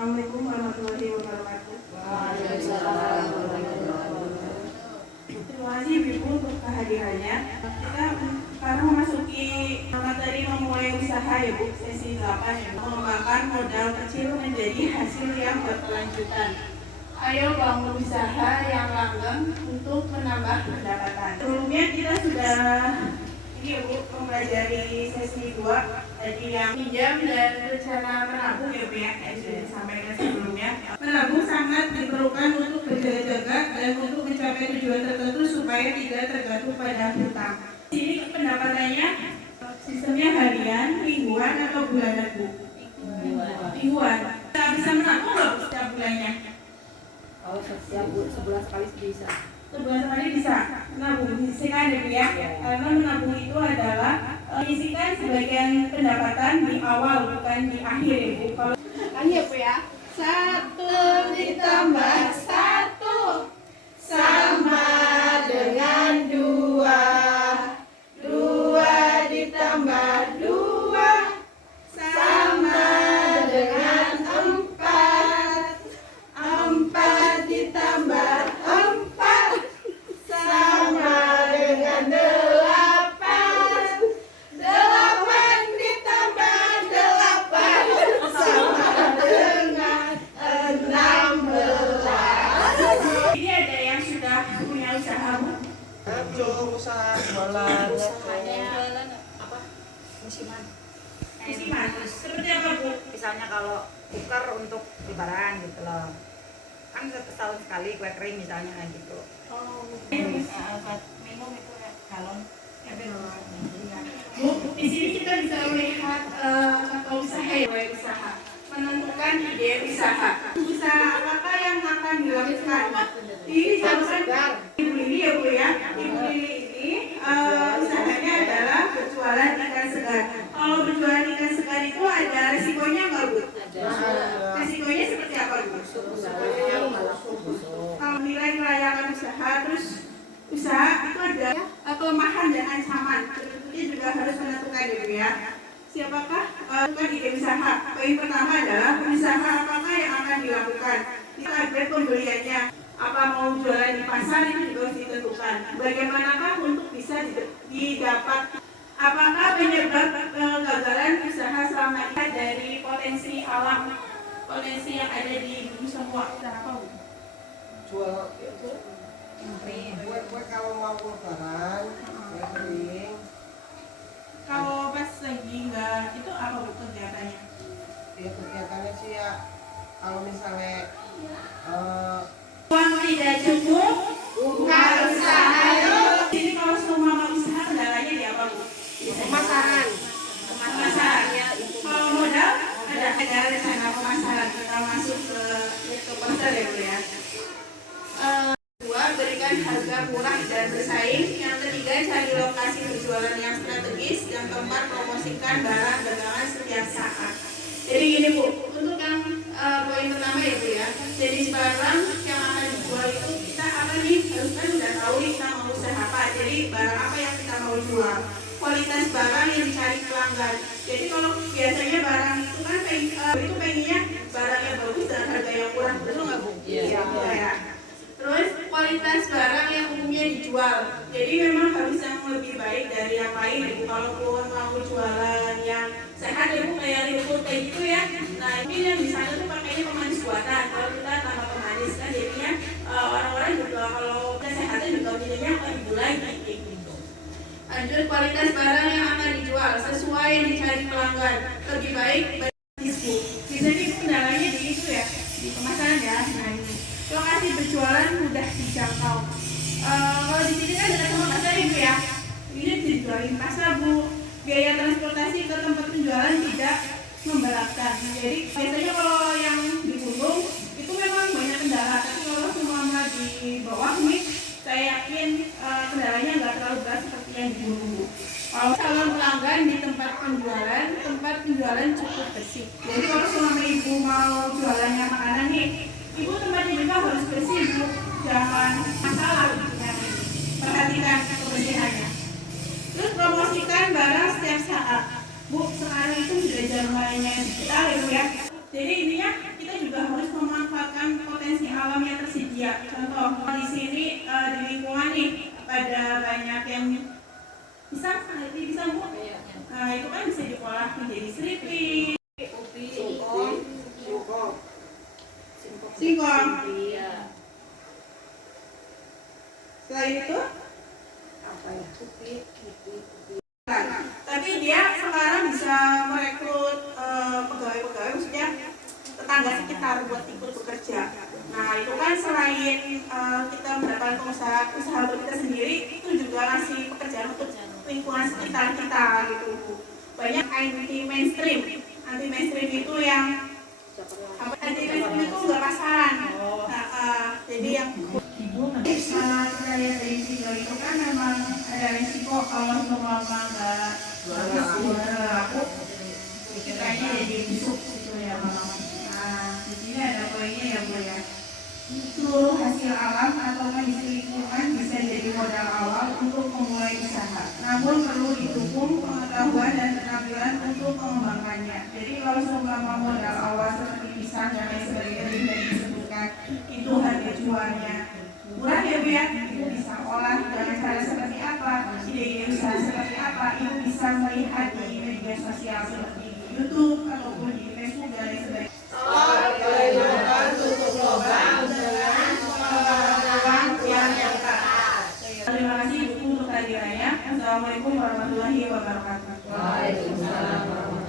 Assalamualaikum warahmatullahi wabarakatuh. Waalaikumsalam warahmatullahi wabarakatuh. Terima kasih Ibu untuk kehadirannya. Kita sekarang memasuki materi memulai usaha ya Bu, sesi 8 ya. Mengembangkan modal kecil menjadi hasil yang berkelanjutan. Ayo bangun usaha yang langgeng untuk menambah pendapatan. Sebelumnya kita sudah ini ya Bu, mempelajari sesi 2 tadi yang pinjam dan rencana menabung ya Bu ya, yang sudah disampaikan sebelumnya. Menabung sangat diperlukan untuk berjaga-jaga dan untuk mencapai tujuan tertentu supaya tidak tergantung pada hutang. Di sini pendapatannya sistemnya harian, mingguan atau bulanan Bu? Mingguan. Kita bisa menabung nggak Bu setiap bulannya? Kalau setiap sebulan sekali bisa. Sebulan sekali bisa menabung, disisihkan ya Bu ya. Karena menabung itu adalah menyisihkan sebagian pendapatan di awal bukan di akhir ya Bu. Kalau ya Bu ya. 1 ditambah 1 sama dengan 2. 2 ditambah 2 sama dengan 4. 4 ditambah 4 sama dengan 8. 8 ditambah 8 sama dengan 16. Ini ada yang sudah punya usaha Bu? Usaha jualan. Jualan apa? Musiman. Musiman. Seperti apa Bu? Misalnya kalau tukar untuk lebaran gitu loh. Kan setahun sekali kue kering misalnya kayak gitu. Oh, Buat minum itu ya galon. Bu, di sini kita bisa melihat kata usaha ya, usaha. Menentukan ide usaha. Usaha apakah yang akan dilakukan? Ini jawaban Ibu Lili ya Bu ya. Ibu Lili ini usahanya adalah berjualan ikan segar. Kalau berjualan ikan segar itu ada resikonya nggak Bu? Resikonya seperti apa Bu? Kalau nilai kelayakan usaha, terus usaha itu ada kelemahan dan ancaman. Tentunya juga harus menentukan ya Bu ya. Siapakah menentukan ide usaha? Poin pertama adalah usaha apakah yang akan dilakukan. Kita ada pembeliannya. Apa mau jualan di pasar itu juga harus ditentukan. Bagaimanakah untuk bisa didapat? Apakah penyebab kegagalan usaha selama ini dari potensi alam, potensi yang ada di bumi semua? Apa Bu? Jual itu buat kalau mau lebaran, kue kering. Kalau pas lagi enggak, itu apa Bu kegiatannya? Ya kegiatannya sih ya kalau misalnya Uang tidak cukup, buka usaha yuk. Jadi kalau semua mau usaha kendalanya di apa Bu? pemasaran. Pemasaran. Kalau modal ada rencana pemasaran kita masuk ke pasar ya Bu ya. Kedua, berikan harga murah dan bersaing. Yang ketiga, cari lokasi berjualan yang strategis. Yang keempat, promosikan barang dagangan setiap saat. Jadi gini Bu, untuk yang poin pertama ya Bu ya. Jadi barang yang akan dijual itu kita apa nih? Harus kan udah tahu nih kita mau usaha apa. Jadi barang apa yang kita mau jual. Kualitas barang yang dicari pelanggan. Jadi kalau biasanya barang itu kan itu pengennya barang yang bagus dan harga yang murah, betul nggak Bu? Iya. Ya. Terus kualitas barang yang umumnya dijual. Jadi memang harus yang lebih baik dari yang lain Ibu. Kalaupun mau jualan yang sehat ya Bu, kayak Liverpool kayak gitu ya. Nah ini yang di sana tuh pakainya pemanis buatan. Kalau kita tambah pemanis kan jadinya orang-orang juga kalau kesehatan juga pilihnya ke Ibu lagi gitu. Lanjut, kualitas barang yang akan dijual sesuai yang dicari pelanggan. Lebih baik Bu. Biasanya itu kendalanya di itu ya, di pemasaran ya. Nah ini lokasi berjualan mudah dijangkau. Kalau di sini kan dekat sama pasar Ibu ya. Ini dijualin pasar Bu. Biaya transportasi ke tempat penjualan tidak memberatkan. Jadi biasanya kalau yang di gunung itu memang banyak kendala. Tapi kalau semua di bawah nih, saya yakin kendalanya nggak terlalu berat seperti yang di gunung Bu. Kalau calon pelanggan di tempat penjualan cukup bersih. Jadi kalau selama Ibu mau jualannya makanan nih, Ibu tempatnya juga harus bersih Bu. Jangan masalah gitu ya. Perhatikan kebersihannya. Terus promosikan barang setiap saat. Bu, sekarang itu sudah zamannya digital ya Bu ya. Jadi intinya kita juga Ya, contoh di sini di lingkungan nih pada banyak yang pisang, pisang bu. Nah itu kan bisa diolah menjadi seripik, singkong. Selain itu, Apa ya? Kupi. tapi dia sekarang bisa merekrut pegawai-pegawai, maksudnya tetangga sekitar buat ikut bekerja. Nah itu kan selain kita mendapatkan usaha kita sendiri, itu juga ngasih pekerjaan untuk lingkungan sekitar kita gitu. Banyak anti mainstream itu yang anti mainstream itu nggak pasaran. Jadi yang kalau kita lihat dari video itu kan memang ada risiko kalau semua nggak laku kitanya jadi busuk gitu ya memang. Nah di sini ada poinnya ya bu ya. Seluruh hasil alam atau kondisi lingkungan bisa jadi modal awal untuk memulai usaha. Namun perlu didukung pengetahuan dan keterampilan untuk mengembangkannya. Jadi kalau seumpama modal awal seperti pisang dan lain sebagainya yang disebutkan itu harga jualnya murah ya bu ya, ibu bisa olah dengan cara seperti apa, ide usaha seperti apa, ibu bisa melihat di media sosial seperti di YouTube ataupun di Facebook dan lain sebagainya. Kalimantan tutup lubang dengan Ruang yang ketat. Terima kasih ibu untuk kehadirannya. Assalamualaikum warahmatullahi wabarakatuh. Waalaikumsalam.